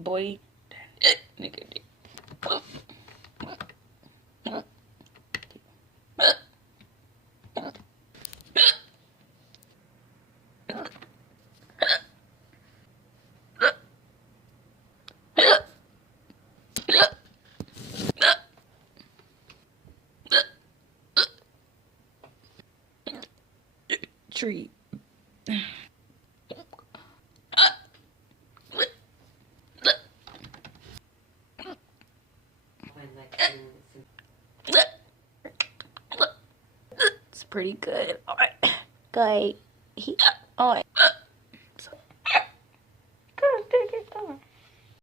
Boy, nigga. Treat. It's pretty good. Alright. Good. Alright.